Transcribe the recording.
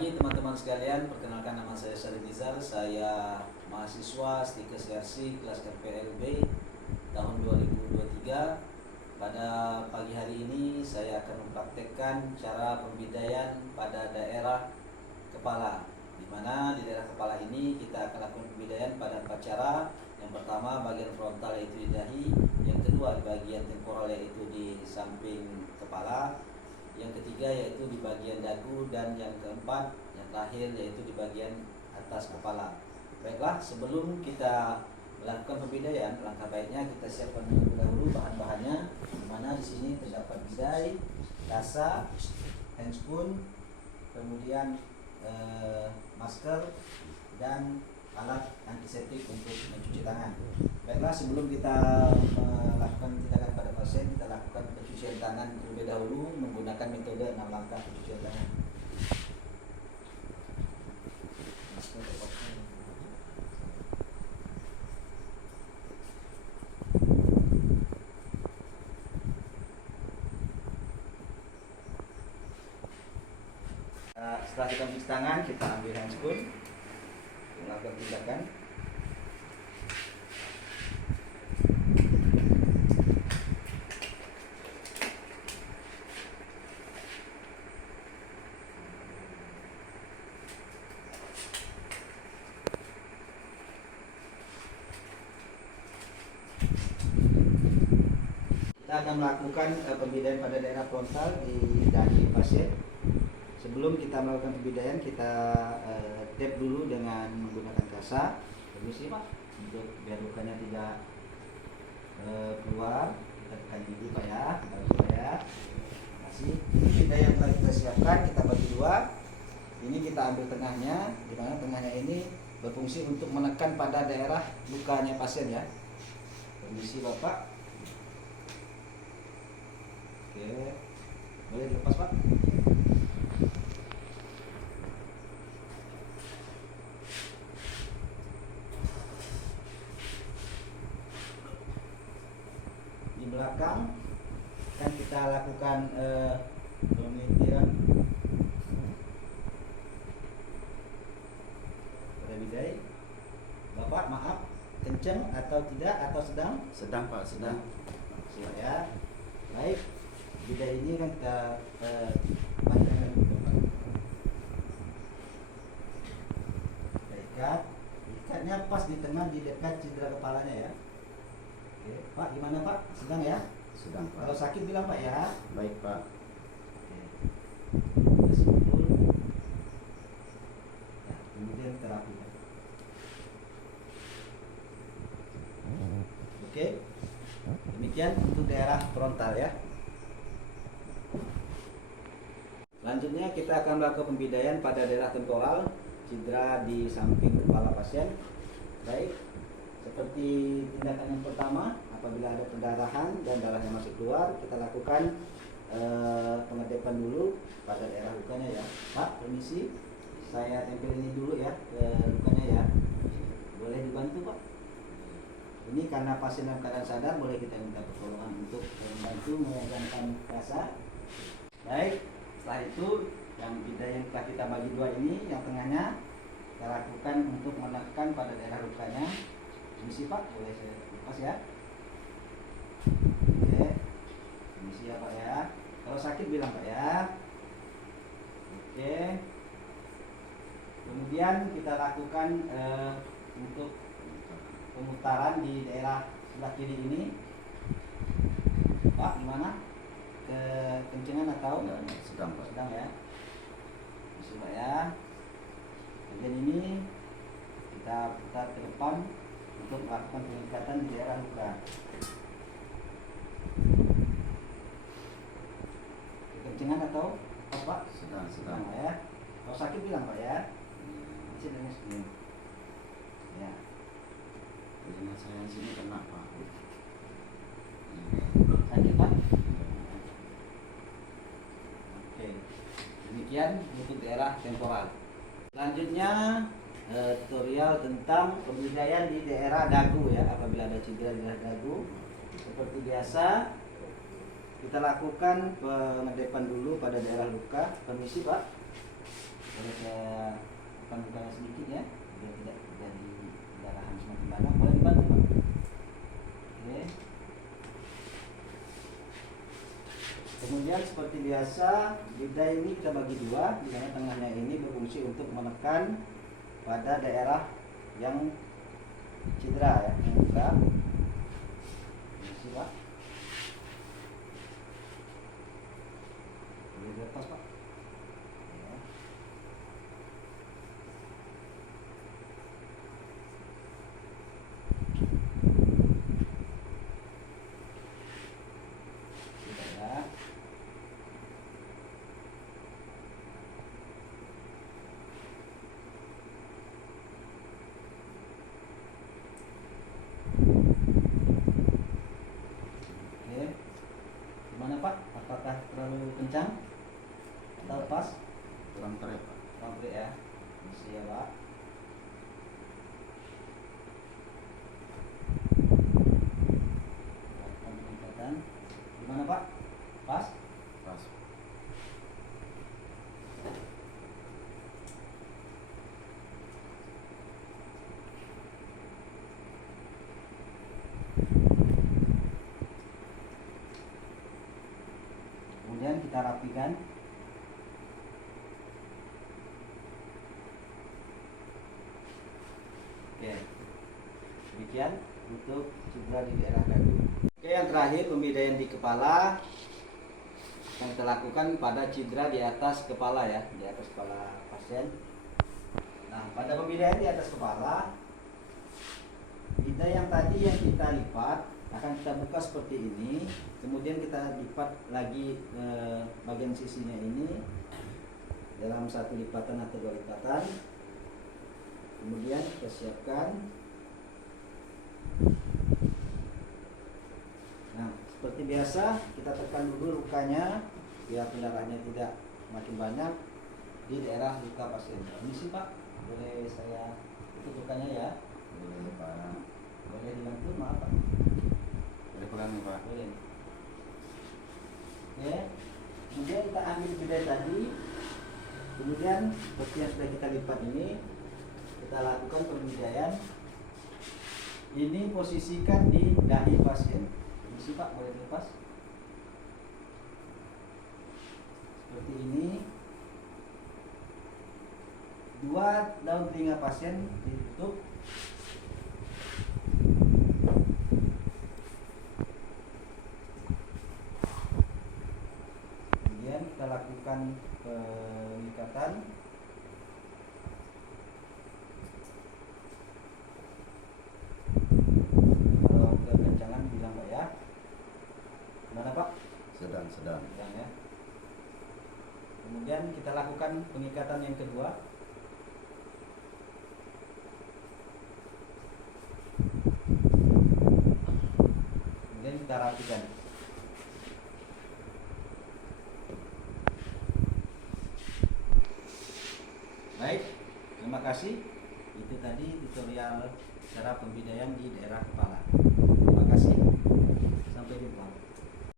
pagi teman-teman sekalian, perkenalkan nama saya Syarif Nizar, saya mahasiswa Stikes RC kelas KPLB tahun 2023. Pada pagi hari ini saya akan mempraktekkan cara pembidaian pada daerah kepala, di mana di daerah kepala ini kita akan lakukan pembidaian pada 4 cara. Yang pertama bagian frontal yaitu di dahi, yang kedua di bagian temporal yaitu di samping kepala, yang ketiga yaitu di bagian dagu, dan yang keempat, yang terakhir yaitu di bagian atas kepala. Baiklah, sebelum kita melakukan pembidaian, langkah baiknya kita siapkan terlebih dahulu bahan-bahannya, di mana di sini terdapat bidai, kasa, handspoon, kemudian masker, dan alat antiseptik untuk mencuci tangan. Baiklah, sebelum kita melakukan tindakan pada pasien, kita lakukan pencucian tangan terlebih dahulu menggunakan metode 6 langkah pencucian tangan. Setelah kita mencuci tangan, kita ambil handspoon, melakukan tindakan. Kita akan melakukan pembidaian pada daerah frontal di dahi pasien. Sebelum kita melakukan pembidaian, kita tap dulu dengan menggunakan kasa. Permisi Pak, untuk biar lukanya tidak keluar, kita tekan gigi Pak ya. Bagus ya. Masih. Ini pembidaian yang telah kita siapkan, kita bagi dua. Ini kita ambil tengahnya, di mana tengahnya ini berfungsi untuk menekan pada daerah lukanya pasien ya. Permisi Bapak. Oke, boleh dilepas Pak. Di belakang kan kita lakukan pemelintiran pada bidai. Bapak maaf, kencang atau tidak atau sedang? Sedang Pak, sedang. Siap ya. Baik, bidai ini kan kita panjangkan dulu Pak. Kita ikatnya pas di tengah, di dekat cedera kepalanya ya. Oke, Pak gimana Pak? Sedang ya? Sedang Pak. Kalau sakit bilang Pak ya. Baik Pak. Oke. Kita simpul. Ya, kemudian terapi. Oke. Demikian untuk daerah frontal ya. Selanjutnya kita akan melakukan pembidaian pada daerah temporal, cedera di samping kepala pasien. Baik, seperti tindakan yang pertama, apabila ada pendarahan dan darahnya masih keluar, kita lakukan pengedepan dulu pada daerah lukanya ya. Pak, permisi, saya tempel ini dulu ya ke lukanya ya. Boleh dibantu Pak? Ini karena pasien dalam keadaan sadar, boleh kita minta pertolongan untuk membantu memegangkan kasa. Baik, setelah itu yang bidai yang telah kita bagi dua ini, yang tengahnya kita lakukan untuk menekan pada daerah lukanya. Permisi Pak, boleh saya lepas ya. Oke, permisi ya Pak ya. Kalau sakit bilang Pak ya. Oke. Kemudian kita lakukan untuk pemutaran di daerah sebelah kiri ini. Pak, gimana? Kekencengan atau? Sedang Pak. Sedang ya. Bisa Pak ya. Bagian ini kita putar ke depan untuk melakukan pengikatan di daerah luka. Kekencengan atau apa Pak? Sedang. Sedang Pak ya. Kalau sakit bilang Pak ya. Masih dengan segini. Ya. Telinga saya sini kena Pak. Sakit Pak? Oke. Demikian untuk daerah temporal. Selanjutnya tutorial tentang pembidaian di daerah dagu ya. Apabila ada cedera di daerah dagu, seperti biasa kita lakukan pengedepan dulu pada daerah luka. Permisi Pak. Boleh saya akan bukanya sedikit ya, biar tidak terjadi pendarahan semakin banyak. Boleh dibantu Pak? Oke. Kemudian seperti biasa, lidah ini kita bagi dua, di mana tengahnya ini berfungsi untuk menekan pada daerah yang cedera ya, yang luka. Ini Pak. Boleh dilepas Pak. Ya. Sudah ya. Oke, gimana Pak? Apakah terlalu kencang atau pas? Kurang terik Pak. Komplit ya, isi ya Pak. Lakukan peningkatan. Gimana Pak? Pas? Pas. Kemudian kita rapikan. Oke, demikian untuk cedera di daerah dagu. Oke, yang terakhir pembidaian di kepala yang kita lakukan pada cedera di atas kepala ya, di atas kepala pasien. Nah, pada pembidaian di atas kepala, lidah yang tadi yang kita lipat akan kita buka seperti ini, kemudian kita lipat lagi bagian sisinya ini dalam satu lipatan atau dua lipatan. Kemudian kita siapkan. Nah, seperti biasa kita tekan dulu lukanya biar pendarahannya tidak makin banyak di daerah luka pasien. Ini sih Pak, boleh saya tutup lukanya ya? Boleh Pak. Boleh dibantu, maaf Pak. Boleh pulang nih Pak. Boleh. Oke. Kemudian kita ambil bidai tadi. Kemudian seperti yang sudah kita lipat ini, kita lakukan pembidaian. Ini posisikan di dahi pasien. Ini sih Pak, boleh dilepas. Seperti ini. Dua daun telinga pasien ditutup. Kemudian kita lakukan pengikatan. Kalau kekencangan bilang Pak ya. Gimana Pak? Sedang. Sedang ya. Kemudian kita lakukan pengikatan yang kedua. Kemudian kita rapikan. Baik, terima kasih. Itu tadi tutorial cara pembidaian di daerah kepala. Terima kasih. Sampai jumpa.